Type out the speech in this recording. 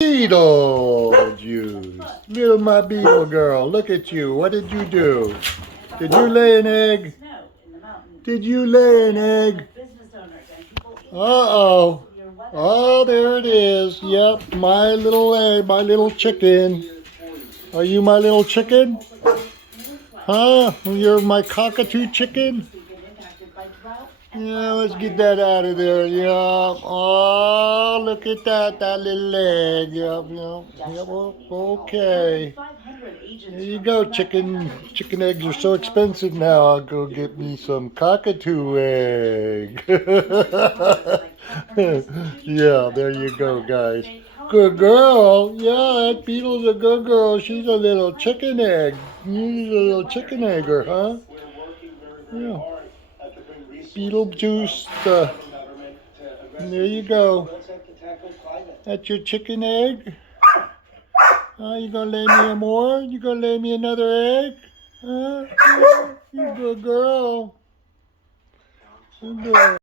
Beetlejuice. Little my beetle girl, look at you. What did you do? Did you lay an egg? Did you lay an egg? Uh-oh. Oh, there it is. Yep, my little egg, my little chicken. Are you my little chicken? Huh? You're my cockatoo chicken? Yeah, let's get that out of there. Yeah. Oh, look at that little leg. Yep, yep, yep. Okay. There you go, chicken. Chicken eggs are so expensive now. I'll go get me some cockatoo egg. Yeah, there you go, guys. Good girl. Yeah, that Beetle's a good girl. She's a little chicken egg. She's a little chicken egger, huh? Yeah. Beetlejuice. There you go. That's your chicken egg. You gonna lay me more? You gonna lay me another egg? Huh? You good girl. Good girl.